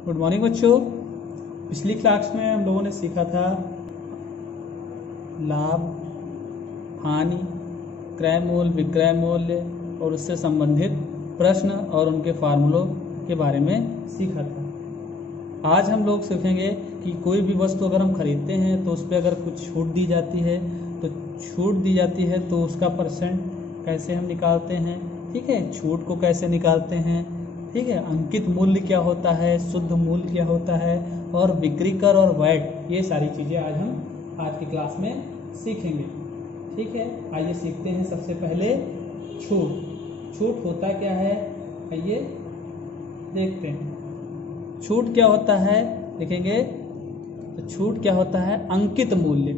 Good morning बच्चों। पिछली class में हम लोगों ने सीखा था लाभ, हानि, क्रय मूल्य, विक्रय मूल्य और उससे संबंधित प्रश्न और उनके फार्मूलों के बारे में सीखा था। आज हम लोग सीखेंगे कि कोई भी वस्तु अगर हम खरीदते हैं तो उस पर अगर कुछ छूट दी जाती है तो उसका परसेंट कैसे हम निकालते हैं, ठीक है। छूट को कैसे निकालते हैं, ठीक है। अंकित मूल्य क्या होता है, शुद्ध मूल्य क्या होता है, और बिक्री कर और वैट, ये सारी चीज़ें आज हम आज की क्लास में सीखेंगे, ठीक है। आइए सीखते हैं। सबसे पहले छूट होता क्या है, आइए देखते हैं। छूट क्या होता है देखेंगे। तो छूट क्या होता है, अंकित मूल्य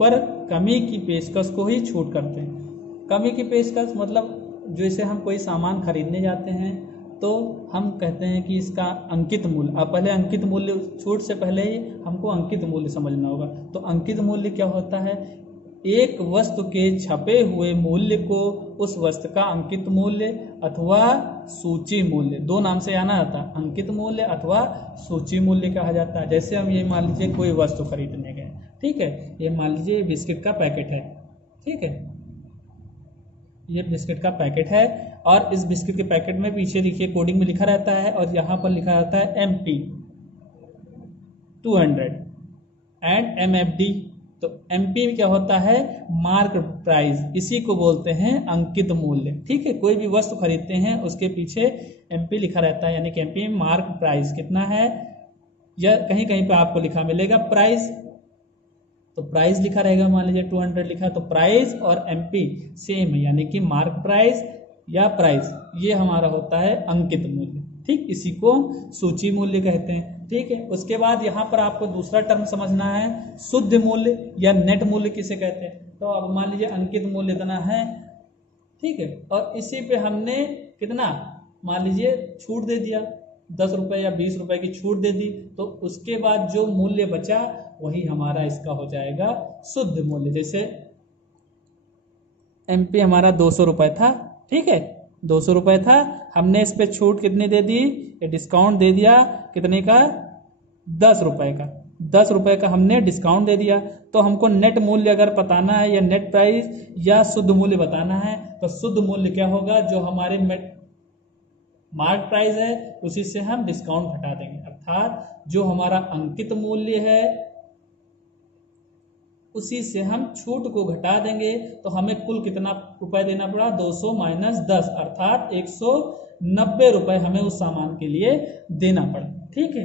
पर कमी की पेशकश को ही छूट करते हैं। कमी की पेशकश मतलब जैसे हम कोई सामान खरीदने जाते हैं तो हम कहते हैं कि इसका अंकित मूल्य, अब पहले अंकित मूल्य, छूट से पहले ही हमको अंकित मूल्य समझना होगा। तो अंकित मूल्य क्या होता है, एक वस्तु के छपे हुए मूल्य को उस वस्तु का अंकित मूल्य अथवा सूची मूल्य, दो नाम से आना जाता है, अंकित मूल्य अथवा सूची मूल्य कहा जाता है। जैसे हम ये मान लीजिए कोई वस्तु खरीदने गए, ठीक है। ये मान लीजिए बिस्किट का पैकेट है, ठीक है। ये बिस्किट का पैकेट है और इस बिस्किट के पैकेट में पीछे देखिए कोडिंग में लिखा रहता है और यहाँ पर लिखा रहता है MP 200 एंड MFD। तो MP क्या होता है, मार्क प्राइस, इसी को बोलते हैं अंकित मूल्य, ठीक है। कोई भी वस्तु खरीदते हैं उसके पीछे MP लिखा रहता है, यानी कि MP में मार्क प्राइस कितना है, या कहीं कहीं पे आपको लिखा मिलेगा प्राइस, तो प्राइस लिखा रहेगा, मान लीजिए 200 लिखा, तो प्राइस और MP सेम है, यानी कि मार्क प्राइस या प्राइस, ये हमारा होता है अंकित मूल्य, ठीक। इसी को सूची मूल्य कहते हैं, ठीक है। उसके बाद यहाँ पर आपको दूसरा टर्म समझना है, शुद्ध मूल्य या नेट मूल्य किसे कहते हैं। तो अब मान लीजिए अंकित मूल्य इतना है, ठीक है, और इसी पे हमने कितना, मान लीजिए छूट दे दिया, 10 रुपए या 20 रुपए की छूट दे दी, तो उसके बाद जो मूल्य बचा वही हमारा इसका हो जाएगा शुद्ध मूल्य। जैसे MP हमारा 200 रुपए था, ठीक है, 200 रुपए था, हमने इस पे छूट कितनी दे दी, डिस्काउंट दे दिया, कितने का, 10 रुपए का, 10 रुपए का हमने डिस्काउंट दे दिया। तो हमको नेट मूल्य अगर बताना है या नेट प्राइस या शुद्ध मूल्य बताना है, तो शुद्ध मूल्य क्या होगा, जो हमारे मार्क प्राइस है उसी से हम डिस्काउंट घटा देंगे, अर्थात जो हमारा अंकित मूल्य है उसी से हम छूट को घटा देंगे। तो हमें कुल कितना रुपए देना पड़ा, 200 माइनस 10, अर्थात 190 रुपए हमें उस सामान के लिए देना पड़ा, ठीक है।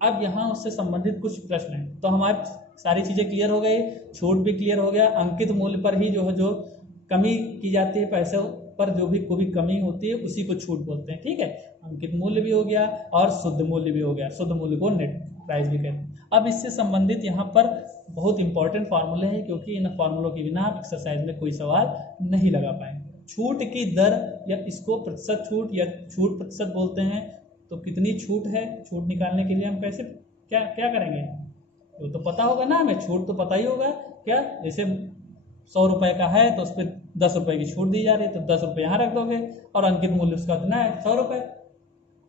अब यहाँ उससे संबंधित कुछ प्रश्न है, तो हमारी सारी चीजें क्लियर हो गई, छूट भी क्लियर हो गया, अंकित मूल्य पर ही जो कमी की जाती है, पैसे पर जो भी कोई कमी होती है उसी को छूट बोलते हैं, ठीक है। अंकित मूल्य भी हो गया और शुद्ध मूल्य भी हो गया, शुद्ध मूल्य को नेट प्राइस भी कहते हैं। अब इससे संबंधित यहाँ पर बहुत इंपॉर्टेंट फार्मूले हैं, क्योंकि इन फार्मूलों के बिना आप एक्सरसाइज में कोई सवाल नहीं लगा पाएंगे। छूट की दर, या इसको प्रतिशत छूट या छूट प्रतिशत बोलते हैं। तो कितनी छूट है, छूट निकालने के लिए हम कैसे क्या क्या करेंगे, वो तो पता होगा ना हमें, छूट तो पता ही होगा क्या। जैसे 100 रुपए का है तो उस पर 10 रुपए की छूट दी जा रही है, तो 10 रुपए यहाँ रख दोगे और अंकित मूल्य उसका कितना है, 100 रुपए,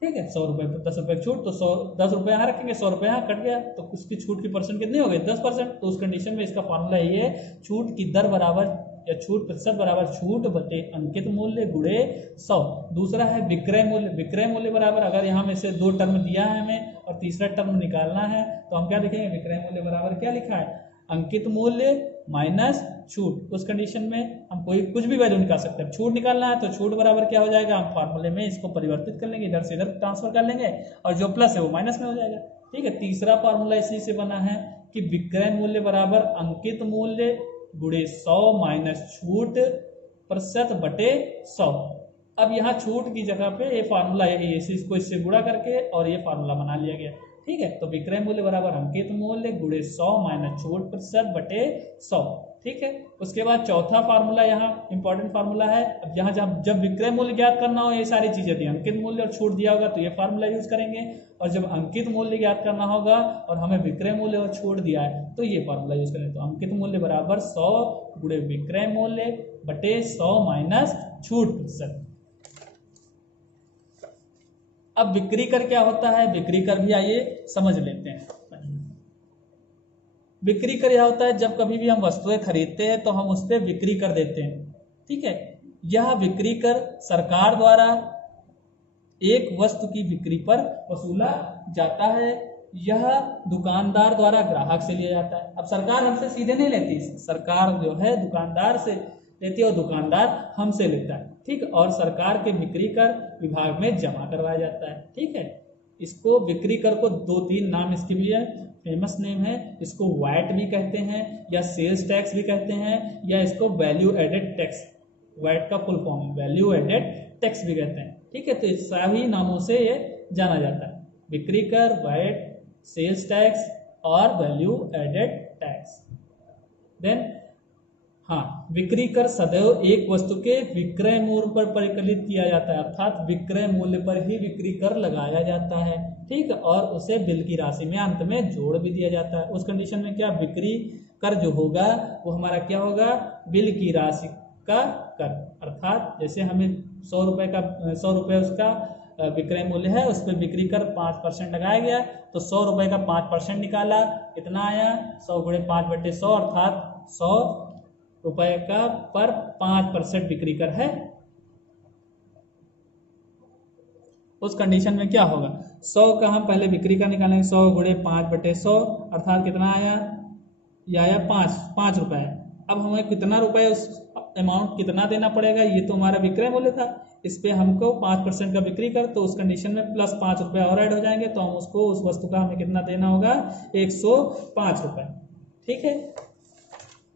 ठीक है। 100 रुपए पर 10 रुपए की छूट, तो 10 रुपए यहाँ रखेंगे, 100 रुपए यहाँ कट गया, तो उसकी छूट की परसेंट कितनी हो गई, 10%। तो उस कंडीशन में इसका फॉर्मूला ये है, छूट की दर बराबर या छूट प्रतिशत बराबर छूट बटे अंकित मूल्य गुणे 100। दूसरा है विक्रय मूल्य। विक्रय मूल्य बराबर, अगर यहाँ में से दो टर्म दिया है हमें और तीसरा टर्म निकालना है, तो हम क्या लिखेंगे, विक्रय मूल्य बराबर क्या लिखा है, अंकित मूल्य माइनस छूट। उस कंडीशन में हम कोई कुछ भी वैल्यू निकाल सकते हैं। छूट निकालना है तो छूट बराबर क्या हो जाएगा, हम फार्मूले में इसको परिवर्तित कर लेंगे, इधर से इधर ट्रांसफर कर लेंगे और जो प्लस है वो माइनस में हो जाएगा, ठीक है। तीसरा फार्मूला इसी से बना है कि विक्रय मूल्य बराबर अंकित मूल्य गुणे 100 माइनस छूट प्रतिशत बटे 100। अब यहाँ छूट की जगह पे ये फार्मूला है, इसको इससे गुणा करके और ये फार्मूला बना लिया गया, ठीक है। तो विक्रय मूल्य बराबर अंकित मूल्य गुणे 100 माइनस छूट प्रतिशत बटे 100, ठीक है। उसके बाद चौथा फार्मूला यहाँ इंपॉर्टेंट फार्मूला है। अब यहाँ जब विक्रय मूल्य ज्ञात करना हो, ये सारी चीजें दी, अंकित मूल्य और छूट दिया होगा तो ये फार्मूला यूज करेंगे, और जब अंकित मूल्य ज्ञात करना होगा और हमें विक्रय मूल्य और छूट दिया है तो ये फार्मूला यूज करेंगे। तो अंकित मूल्य बराबर 100 गुणे विक्रय मूल्य बटे 100 माइनस छूट प्रतिशत। अब बिक्री कर क्या होता है, बिक्री कर भी आइए समझ लेते हैं। बिक्री कर यह होता है जब कभी भी हम वस्तुएं खरीदते हैं तो हम उस पर बिक्री कर देते हैं, ठीक है। यह बिक्री कर सरकार द्वारा एक वस्तु की बिक्री पर वसूला जाता है। यह दुकानदार द्वारा ग्राहक से लिया जाता है। अब सरकार हमसे सीधे नहीं लेती, सरकार जो है दुकानदार से लेती है और दुकानदार हमसे लेता है, ठीक। और सरकार के बिक्री कर विभाग में जमा करवाया जाता है, ठीक है। इसको बिक्री कर को 2-3 नाम इसके भी है, फेमस नेम है। इसको वैट भी कहते हैं या सेल्स टैक्स भी कहते हैं या इसको वैल्यू एडेड टैक्स, वैट का full form value added tax भी कहते हैं, ठीक है। तो इस सभी नामों से ये जाना जाता है, बिक्री कर, वैट, सेल्स टैक्स और वैल्यू एडेड टैक्स। देन हाँ, बिक्री कर सदैव एक वस्तु के विक्रय मूल्य पर परिकलित किया जाता है, अर्थात विक्रय मूल्य पर ही बिक्री कर लगाया जाता है, ठीक है। और उसे बिल की राशि में अंत में जोड़ भी दिया जाता है। उस कंडीशन में क्या, बिक्री कर जो होगा वो हमारा क्या होगा, बिल की राशि का कर। अर्थात जैसे हमें 100 रुपए उसका विक्रय मूल्य है, उस पर बिक्री कर 5% लगाया गया, तो 100 रुपए का 5% निकाला, कितना आया 100 × 5/100, अर्थात 100 रुपए का पर 5% बिक्री कर है। उस कंडीशन में क्या होगा, 100 का हम पहले बिक्री का निकालेंगे, 100 × 5/100 अर्थात कितना आया, यह आया 5 रुपए। अब हमें कितना रुपए, उस अमाउंट कितना देना पड़ेगा, ये तो हमारा विक्रय मूल्य था, इस पे हमको 5% का बिक्री कर, तो उस कंडीशन में प्लस 5 रुपए और ऐड हो जाएंगे, तो हम उसको उस वस्तु का हमें कितना देना होगा, 105 रुपए, ठीक है।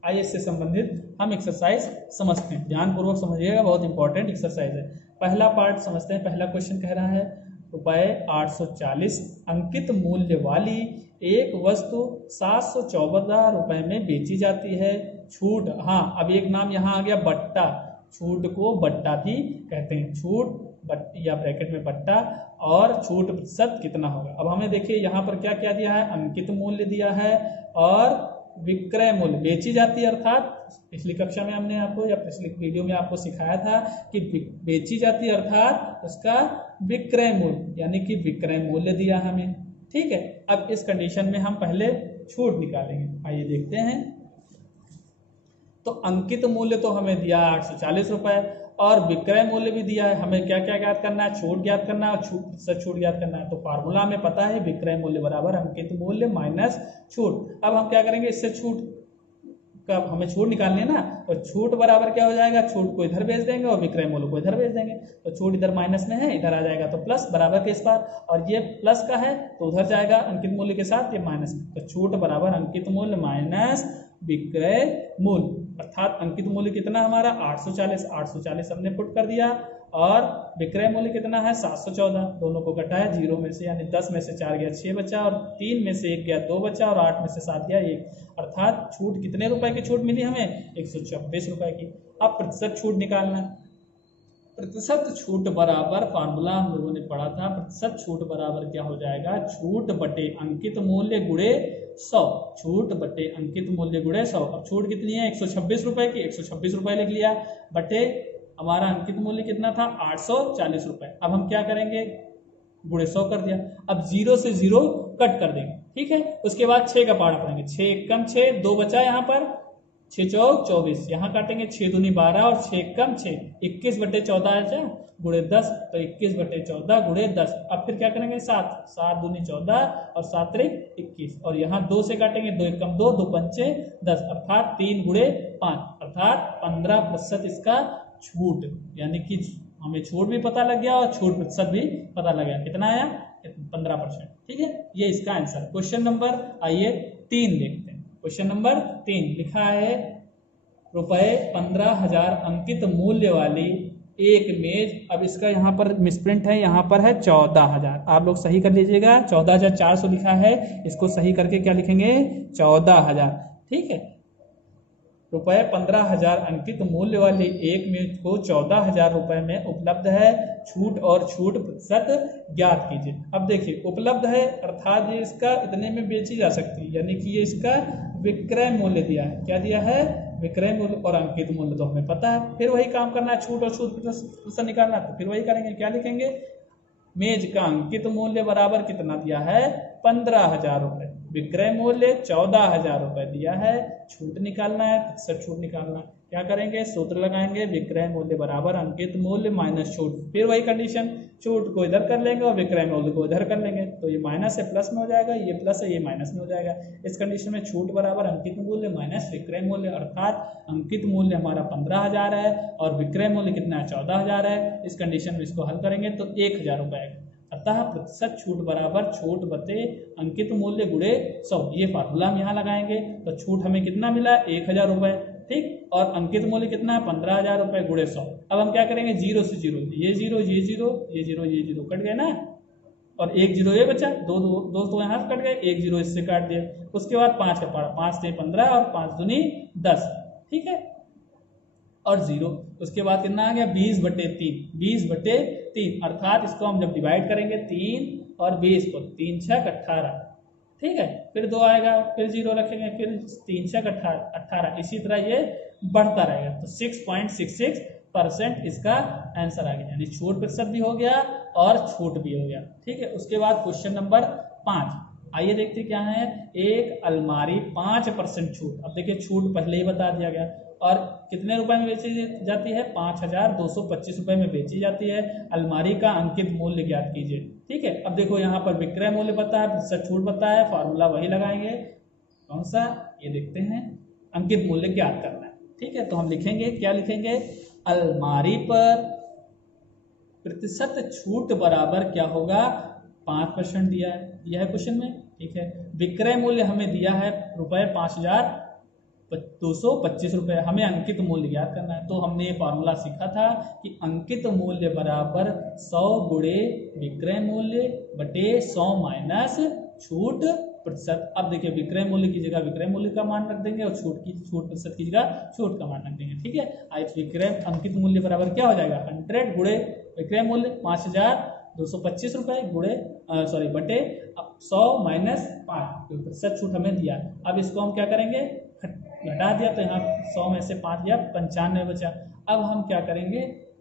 आइए इससे संबंधित हम एक्सरसाइज समझते हैं, ध्यानपूर्वक समझिएगा, बहुत इंपॉर्टेंट एक्सरसाइज है। पहला पार्ट समझते हैं। पहला क्वेश्चन कह रहा है रुपए 840 अंकित मूल्य वाली एक वस्तु 714 रुपए में बेची जाती है, छूट, हाँ अब एक नाम यहाँ आ गया बट्टा, छूट को बट्टा भी कहते हैं, छूट या ब्रैकेट में बट्टा, और छूट प्रतिशत कितना होगा। अब हमें देखिए यहाँ पर क्या क्या दिया है, अंकित मूल्य दिया है और विक्रय मूल्य, बेची जाती है, अर्थात पिछली कक्षा में हमने आपको या पिछली वीडियो में आपको सिखाया था कि बेची जाती है अर्थात उसका विक्रय मूल्य, यानी कि विक्रय मूल्य दिया हमें, ठीक है। अब इस कंडीशन में हम पहले छूट निकालेंगे, आइए देखते हैं। तो अंकित मूल्य तो हमें दिया 840 रुपए और विक्रय मूल्य भी दिया है, हमें क्या क्या ज्ञात करना है, छूट ज्ञात करना है और छूट ज्ञात करना है। तो फार्मूला हमें पता है, विक्रय मूल्य बराबर अंकित मूल्य माइनस छूट। अब हम क्या करेंगे, इससे छूट का हमें छूट निकालनी है ना, तो छूट बराबर क्या हो जाएगा, छूट को इधर भेज देंगे और विक्रय मूल्य को इधर भेज देंगे, तो छूट इधर माइनस में है, इधर आ जाएगा तो प्लस, बराबर के इस बार, और ये प्लस का है तो उधर जाएगा अंकित मूल्य के साथ, ये माइनस, तो छूट बराबर अंकित मूल्य माइनस विक्रय मूल्य, अर्थात अंकित मूल्य कितना हमारा 840 हमने पुट कर दिया और विक्रय मूल्य कितना है 714, दोनों को घटाया 0 में से, यानी 10 में से 4 गया 6 बचा और 3 में से 1 गया 2 बचा और 8 में से 7 गया 1, अर्थात छूट कितने रुपए की छूट मिली हमें, 126 रुपए की। अब प्रतिशत छूट निकालना, प्रतिशत छूट बराबर, फार्मूला हम लोगों ने पढ़ा था, प्रतिशत छूट बराबर क्या हो जाएगा, छूट बटे अंकित मूल्य गुणे 100, छूट बटे अंकित मूल्य गुणे 100। अब छूट कितनी है 126 रुपए की, 126 रुपए लिख लिया, बटे हमारा अंकित मूल्य कितना था 840 रुपए। अब हम क्या करेंगे, गुणे 100 कर दिया, अब 0 से 0 कट कर देंगे, ठीक है। उसके बाद 6 का पार्ट पढ़ेंगे, 6 कम 6, 2 बचा यहाँ पर, 6 चौक 24, यहाँ काटेंगे 6 दूनी 12 और 6 कम 6, 21 बटे 14 है गुणे 10, तो 21 बटे 14 गुणे 10। अब फिर क्या करेंगे 7 दूनी 14 और 7 त्रिक 21, और यहाँ 2 से काटेंगे, 2 1 कम 2, 2 पंचे 10, अर्थात 3 गुणे 5, अर्थात 15% इसका छूट, यानी कि हमें छूट भी पता लग गया और छूट प्रतिशत भी पता लग गया, कितना आया 15%, ठीक है। ये इसका आंसर। क्वेश्चन नंबर आइए 3 देखते हैं। क्वेश्चन नंबर 3 लिखा है रुपए 15,000 अंकित मूल्य वाली एक मेज, अब इसका यहाँ पर मिसप्रिंट है, यहाँ पर है 14,000, आप लोग सही कर लीजिएगा, 14,400 लिखा है, इसको सही करके क्या लिखेंगे 14,000, ठीक है। रुपए 15,000 अंकित मूल्य वाली एक मेज को 14,000 रुपए में उपलब्ध है, छूट और छूट प्रतिशत ज्ञात कीजिए। अब देखिए उपलब्ध है अर्थात ये इसका इतने में बेची जा सकती है, यानी कि ये इसका विक्रय मूल्य दिया है, क्या दिया है विक्रय मूल्य, और अंकित मूल्य तो हमें पता है। फिर वही काम करना है, छूट और छूट प्रतिशत निकालना, तो फिर वही करेंगे, क्या लिखेंगे मेज का अंकित मूल्य बराबर कितना दिया है 15,000 रुपए, विक्रय मूल्य 14,000 रुपए दिया है, छूट निकालना है, प्रतिशत छूट निकालना है। क्या करेंगे, सूत्र लगाएंगे, विक्रय मूल्य बराबर अंकित मूल्य माइनस छूट, फिर वही कंडीशन, छूट को इधर कर लेंगे और विक्रय मूल्य को इधर कर लेंगे, तो ये माइनस से प्लस में हो जाएगा, ये प्लस है ये माइनस में हो जाएगा। इस कंडीशन में छूट बराबर अंकित मूल्य माइनस विक्रय मूल्य, अर्थात अंकित मूल्य हमारा 15,000 है और विक्रय मूल्य कितना है 14,000 है। इस कंडीशन में इसको हल करेंगे तो 1,000 रुपए, अतः प्रतिशत छूट बराबर छूट बते अंकित मूल्य गुणे 100, ये फार्मूला हम यहाँ लगाएंगे तो छूट हमें कितना मिला 1,000 रुपए, ठीक, और अंकित मूल्य कितना है 15,000 रुपए गुणे 100। अब हम क्या करेंगे, जीरो से जीरो, ये जीरो ये जीरो ये जीरो ये जीरो कट गया ना, और एक जीरो ये बचा, दो तो यहाँ कट गए, एक जीरो इससे काट दिया। उसके बाद 5 का पारा, 5 से 15 और 5 दूनी 10, ठीक है, और जीरो। उसके बाद कितना आ गया 20/3, 20/3, अर्थात इसको हम जब डिवाइड करेंगे 3 और 20 को, 3 6 18, ठीक है, फिर 2 आएगा, फिर 0 रखेंगे, फिर 3 6 18, इसी तरह ये बढ़ता रहेगा। तो 6.66% इसका आंसर आ गया, यानी छूट प्रतिशत भी हो गया और छूट भी हो गया, ठीक है। उसके बाद क्वेश्चन नंबर 5, आइए देखते क्या है। एक अलमारी 5% छूट, अब देखिए छूट पहले ही बता दिया गया, और कितने रुपए में बेची जाती है 5,225 रुपए में बेची जाती है। अलमारी का अंकित मूल्य ज्ञात कीजिए, ठीक है। अब देखो यहाँ पर विक्रय मूल्य पता है, प्रतिशत छूट पता है, फॉर्मूला वही लगाएंगे, कौन सा, ये देखते हैं, अंकित मूल्य ज्ञात करना है, ठीक है। तो हम लिखेंगे, क्या लिखेंगे, अलमारी पर प्रतिशत छूट बराबर क्या होगा 5% दिया है क्वेश्चन में, ठीक है। विक्रय मूल्य हमें दिया है रुपए 5,225 रुपए, हमें अंकित मूल्य ज्ञात करना है। तो हमने ये फॉर्मूला सीखा था कि अंकित मूल्य बराबर 100 गुणे विक्रय मूल्य बटे 100 माइनस छूट प्रतिशत। अब देखिए विक्रय मूल्य की जगह विक्रय मूल्य का मान रख देंगे और छूट प्रतिशत की जगह छूट का मान रख देंगे, ठीक है। आज विक्रय अंकित मूल्य बराबर क्या हो जाएगा 100 गुणे विक्रय मूल्य 5,225 रुपए गुणे बटे 100 माइनस 5, प्रतिशत छूट हमें दिया। अब इसको हम क्या करेंगे, घटा दिया तो यहाँ 100 में से 5 गया, 95 बचा। अब हम क्या करेंगे,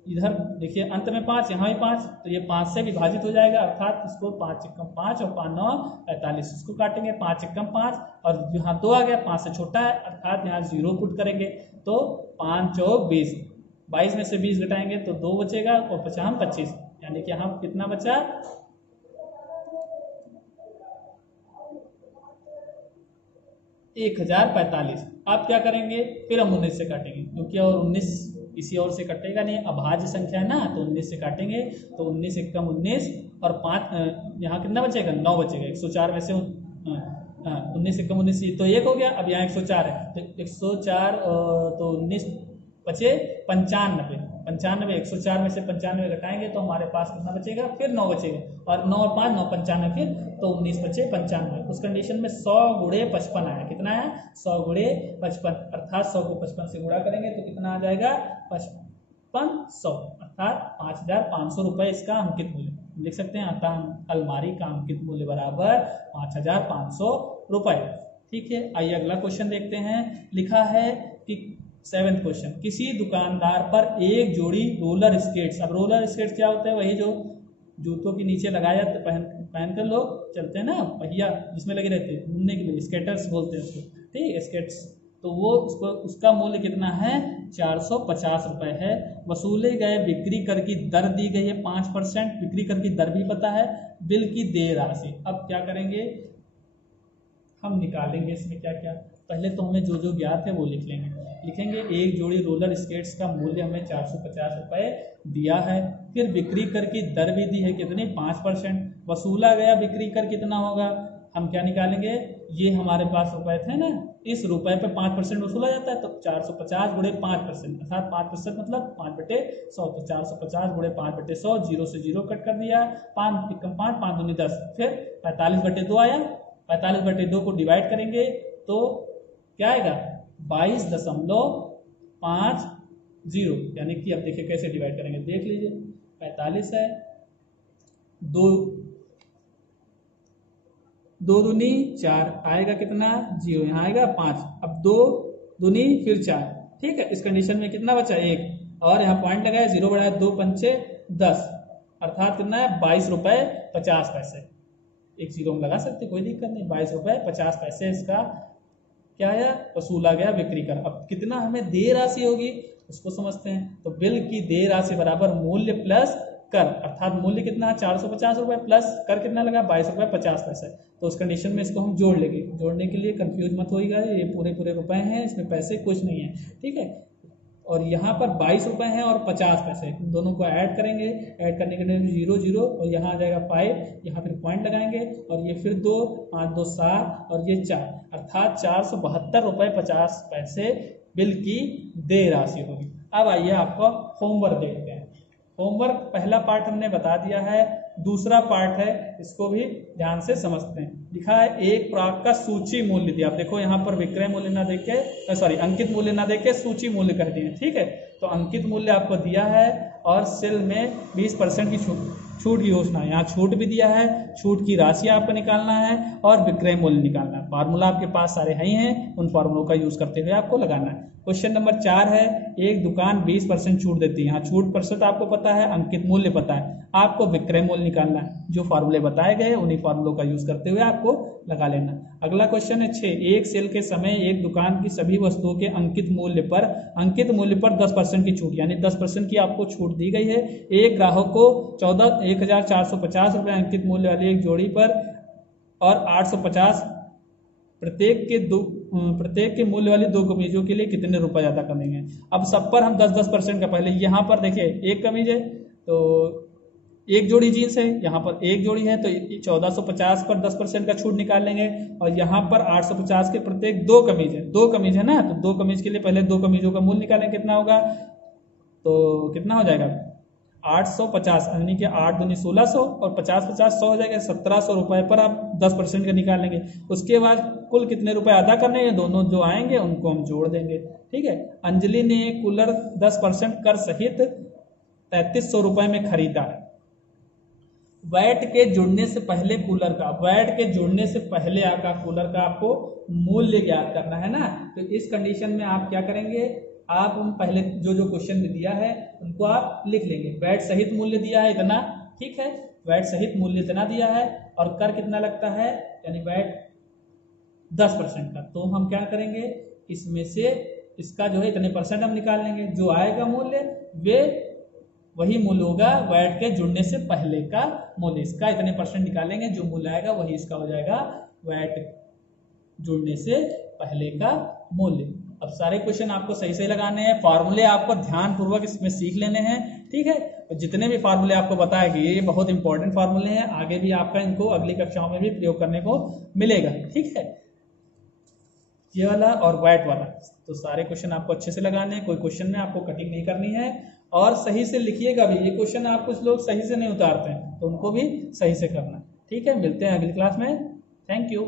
इधर देखिए अंत में 5, यहाँ भी 5, तो ये 5 से विभाजित हो जाएगा, अर्थात इसको 5 × 5 और 5 9 45, इसको काटेंगे 5 × 5 और यहाँ 2 आ गया, 5 से छोटा है, अर्थात यहाँ 0 पुट करेंगे तो 5 चौक 20, 22 में से 20 घटाएंगे तो 2 बचेगा और बचा हम 25, यानी कि यहाँ कितना बचा 1,045। आप क्या करेंगे, फिर हम 19 से काटेंगे, क्योंकि और 19 किसी और से कटेगा नहीं, अभाज्य संख्या है ना, तो 19 से काटेंगे तो 19 × 19 और 5 यहाँ कितना बचेगा 9 बचेगा, 104 में से 19 × 19 तो 1 हो गया। अब यहाँ 104 है तो 104 तो 19 बचे 95, 104 में से 95 घटाएंगे तो हमारे पास कितना बचेगा, फिर 9 बचेगा, और 9 और 5 9 95, फिर तो 19 बचे 95। उस कंडीशन में 100 गुणे 55 आया, कितना है 100 गुणे 55, अर्थात 100 को 55 से गुणा करेंगे तो कितना आ जाएगा 5500, अर्थात 5,500 रुपए इसका अंकित मूल्य लिख सकते हैं। अतः अलमारी का अंकित मूल्य बराबर 5,500 रुपए, ठीक है। आइए अगला क्वेश्चन देखते हैं। लिखा है कि 7th क्वेश्चन, किसी दुकानदार पर एक जोड़ी रोलर स्केट्स, अब रोलर स्केट्स क्या होता है, वही जो जूतों के नीचे लगाया जाते पहनकर लोग चलते हैं ना, पहिया जिसमें लगे रहते हैं घूमने के लिए, स्केटर्स बोलते हैं उसको, ठीक है, स्केट्स। तो वो उसका मूल्य कितना है 450 रुपए है। वसूले गए बिक्री कर की दर दी गई है 5%, बिक्री कर की दर भी पता है, बिल की देय राशि। अब क्या करेंगे, हम निकालेंगे इसमें क्या क्या, पहले तो हमें जो जो ज्ञात है वो लिख लेंगे। लिखेंगे एक जोड़ी रोलर स्केट्स का मूल्य हमें 450 रुपए दिया है, फिर बिक्री कर की दर भी दी है कितनी 5%, वसूला गया बिक्री कर कितना होगा, हम क्या निकालेंगे, ये हमारे पास रुपए थे ना, इस रुपए पे 5% वसूला जाता है, तो 450 गुणे 5%, अर्थात 5% मतलब 5/100, तो 450 गुणे 5/100, 0 से 0 कट कर दिया, 5 × 5 5 दूनी 10, फिर 45/2 आया, 45/2 को डिवाइड करेंगे तो क्या आएगा 22.50, यानी कि अब देखिए कैसे डिवाइड करेंगे, देख लीजिए 45 है, 2 दूनी 4 आएगा कितना 0, यहाँ आएगा 5, अब 2 दूनी फिर 4, ठीक है। इस कंडीशन में कितना बचा 1, और यहाँ पॉइंट लगाया 0 बढ़ाया 2 पंचे 10, अर्थात कितना है 22 रुपये 50 पैसे। एक जीरो में लगा सकते, कोई दिक्कत नहीं। 22 रुपये 50 पैसे इसका क्या है, वसूला गया बिक्री कर। अब कितना हमें देय राशि होगी उसको समझते हैं। तो बिल की देय राशि बराबर मूल्य प्लस कर, अर्थात मूल्य कितना है 450 रुपये प्लस कर कितना लगा 22 रुपये 50 पैसे। तो उस कंडीशन में इसको हम जोड़ लेंगे। जोड़ने के लिए कंफ्यूज मत होइएगा, ये पूरे पूरे रुपए हैं, इसमें पैसे कुछ नहीं है, ठीक है। और यहाँ पर 22 रुपये हैं और 50 पैसे, दोनों को ऐड करेंगे। ऐड करने के लिए 0 0 और यहाँ आ जाएगा 5, यहाँ फिर पॉइंट लगाएंगे और ये फिर 2 5 2 7 और ये 4, अर्थात 472 रुपये 50 पैसे बिल की देय राशि होगी। अब आइए आपको होमवर्क देखते हैं। होमवर्क पहला पार्ट हमने बता दिया है, दूसरा पार्ट है, इसको भी ध्यान से समझते हैं। लिखा है एक प्राप्त का सूची मूल्य दिया। आप देखो यहाँ पर विक्रय मूल्य ना देख के, सॉरी अंकित मूल्य ना देख के सूची मूल्य कह दिए, ठीक है। तो अंकित मूल्य आपको दिया है और सेल में 20% की छूट की घोषणा, यहाँ छूट भी दिया है, छूट की राशि आपको निकालना है और विक्रय मूल्य निकालना है। फार्मूला आपके पास सारे ही हैं, उन फार्मूलों का यूज करते हुए आपको लगाना है। क्वेश्चन नंबर 4 है, एक दुकान 20% छूट देती है। यहाँ छूट प्रतिशत आपको पता है, अंकित मूल्य पता है, आपको विक्रय मूल्य निकालना है। जो फार्मूले बताए गए उन्हीं फार्मूलों का यूज करते हुए आपको लगा लेना। अगला क्वेश्चन है 6, एक सेल के समय एक दुकान की सभी वस्तुओं के अंकित मूल्य पर 10% की छूट, यानी 10% की आपको छूट दी गई है। एक ग्राहक को 1450 रुपये अंकित मूल्य वाली एक जोड़ी पर और 850 प्रत्येक के मूल्य वाली 2 कमीजों के लिए कितने रुपए ज्यादा कमेंगे। अब सब पर हम 10% का, पहले यहाँ पर देखिए एक कमीज है तो एक जोड़ी जीन्स है, यहाँ पर एक जोड़ी है तो 1450 पर 10% का छूट निकाल लेंगे। और यहाँ पर 850 के प्रत्येक 2 कमीज है ना, तो 2 कमीज के लिए पहले 2 कमीजों का मूल्य निकालेंगे, कितना होगा, तो कितना हो जाएगा 850, यानी कि 8 दूनी 1600 और 50 50 100 हो जाएगा, 1700 रुपए पर आप 10% का निकाल लेंगे। उसके बाद कुल कितने रुपए अदा करने हैं, दोनों जो आएंगे उनको हम जोड़ देंगे, ठीक है। अंजलि ने कूलर 10% कर सहित 3300 रुपए में खरीदा है। वैट के जुड़ने से पहले कूलर का, वैट के जुड़ने से पहले आपका कूलर का आपको मूल्य ज्ञात करना है ना। तो इस कंडीशन में आप क्या करेंगे, आप हम पहले जो क्वेश्चन में दिया है उनको आप लिख लेंगे। वैट सहित मूल्य दिया है इतना, ठीक है, वैट सहित मूल्य इतना दिया है और कर कितना लगता है, यानी वैट 10% का। तो हम क्या करेंगे, इसमें से इसका जो है इतने % हम निकाल लेंगे, जो आएगा मूल्य वे वही मूल्य होगा वैट के जुड़ने से पहले का मूल्य। इसका इतने % निकालेंगे, जो मूल्य आएगा वही इसका हो जाएगा वैट जुड़ने से पहले का मूल्य। अब सारे क्वेश्चन आपको सही सही लगाने हैं, फार्मूले आपको ध्यान पूर्वक इसमें सीख लेने हैं, ठीक है। तो जितने भी फार्मूले आपको बताए गए ये बहुत इंपॉर्टेंट फार्मूले हैं, आगे भी आपका इनको अगली कक्षाओं में भी प्रयोग करने को मिलेगा, ठीक है। ये वाला और वैट वाला, तो सारे क्वेश्चन आपको अच्छे से लगाने हैं, कोई क्वेश्चन में आपको कटिंग नहीं करनी है और सही से लिखिएगा भी। ये क्वेश्चन आप कुछ लोग सही से नहीं उतारते हैं तो उनको भी सही से करना, ठीक है। मिलते हैं अगली क्लास में, थैंक यू।